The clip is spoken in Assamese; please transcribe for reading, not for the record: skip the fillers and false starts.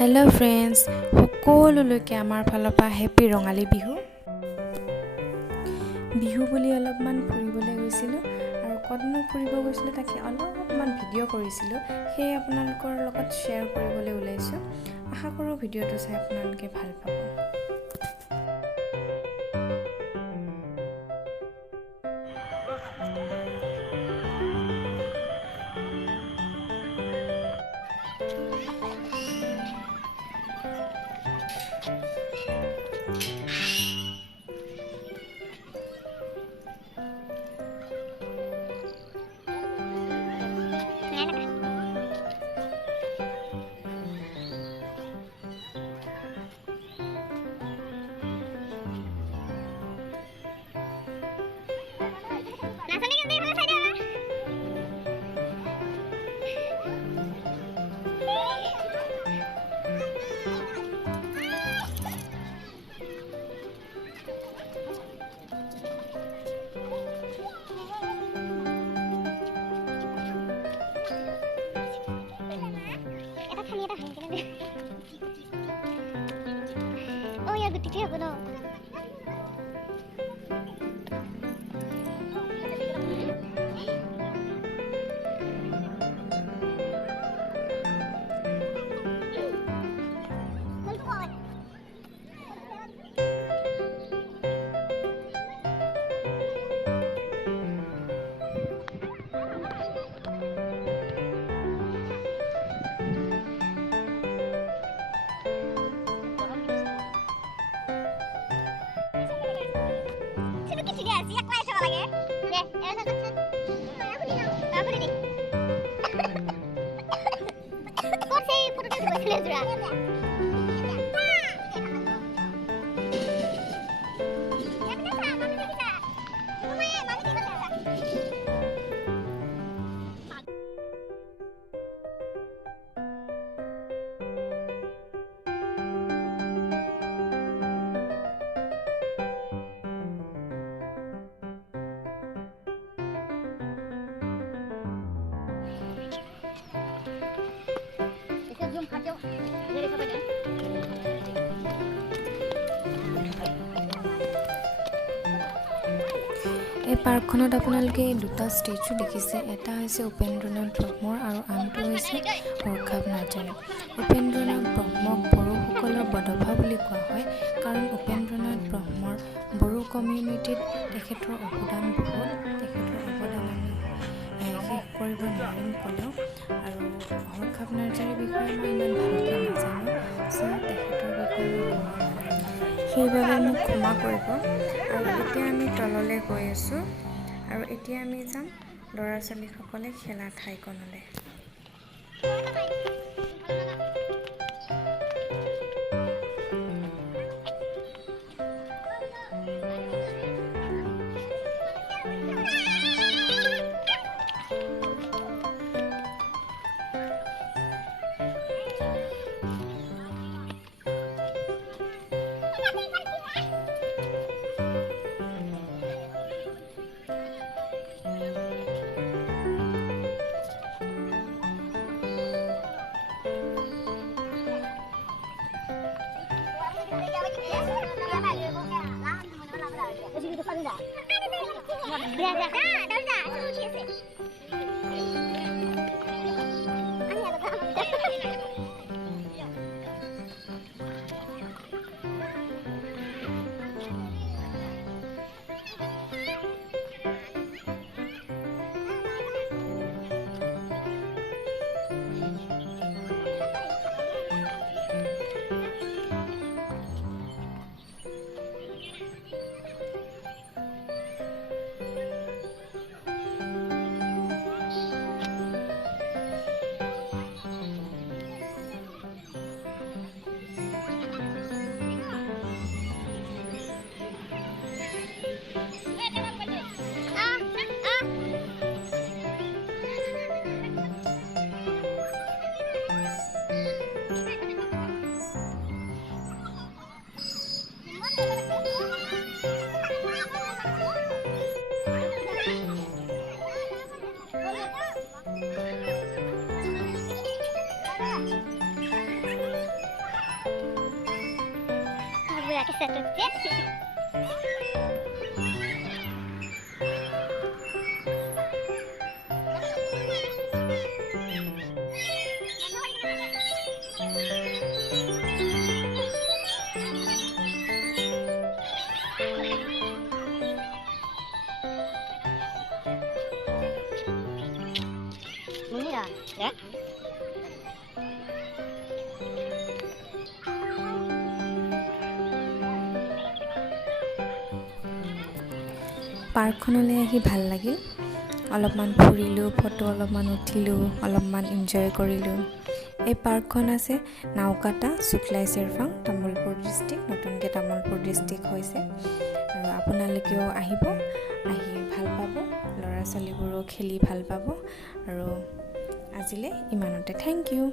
হেল্ল' ফ্ৰেণ্ডছ, সকলোলৈকে আমাৰ ফালৰ পৰা হেপী ৰঙালী বিহু। বিহু বুলি অলপমান ফুৰিবলৈ গৈছিলোঁ আৰু ক'তনো ফুৰিব গৈছিলোঁ তাকে অলপমান ভিডিঅ' কৰিছিলোঁ, সেয়ে আপোনালোকৰ লগত শ্বেয়াৰ কৰিবলৈ ওলাইছোঁ। আশা কৰোঁ ভিডিঅ'টো চাই আপোনালোকে ভাল পাব। Oh ya, gede dia benar. এই পাৰ্কখনত আপোনালোকে দুটা ষ্টেচু দেখিছে, এটা হৈছে উপেন্দ্ৰনাথ ব্ৰহ্মৰ আৰু আনটো হৈছে অৰ্খাৱ নাৰ্জাৰী। উপেন্দ্ৰনাথ ব্ৰহ্মক বড়োসকলৰ বদভা বুলি কোৱা হয়, কাৰণ উপেন্দ্ৰনাথ ব্ৰহ্মৰ বড়ো কমিউনিটিত তেখেতৰ অৱদান বহুত। তেখেতৰ অৱদান আমি শেষ কৰিব নোৱাৰিম ক'লেও। আৰু অৰ্খাৱ নাৰ্জাৰীৰ বিষয়ে মই ইমান ভালকৈ নাজানো, তেখেতৰ বিষয়ে সেইবাবে মোক ক্ষমা কৰিব। আৰু এতিয়া আমি তললৈ গৈ আছোঁ আৰু এতিয়া আমি যাম ল'ৰা ছোৱালীসকলে খেলা ঠাইকণলৈ। Munira, ya? পাৰ্কখনলৈ আহি ভাল লাগিল অলপমান ফুৰিলোঁ ফটো অলপমান উঠিলোঁ অলপমান এনজয় কৰিলোঁ এই পাৰ্কখন আছে নাওকাটা শুক্লাই চেৰফাং তামুলপুৰ ডিষ্ট্ৰিক্ট নতুনকৈ তামুলপুৰ ডিষ্ট্ৰিক্ট হৈছে আৰু আপোনালোকেও আহিব আহি ভাল পাব ল'ৰা ছোৱালীবোৰো খেলি ভাল পাব আৰু আজিলৈ ইমানতে থেংক ইউ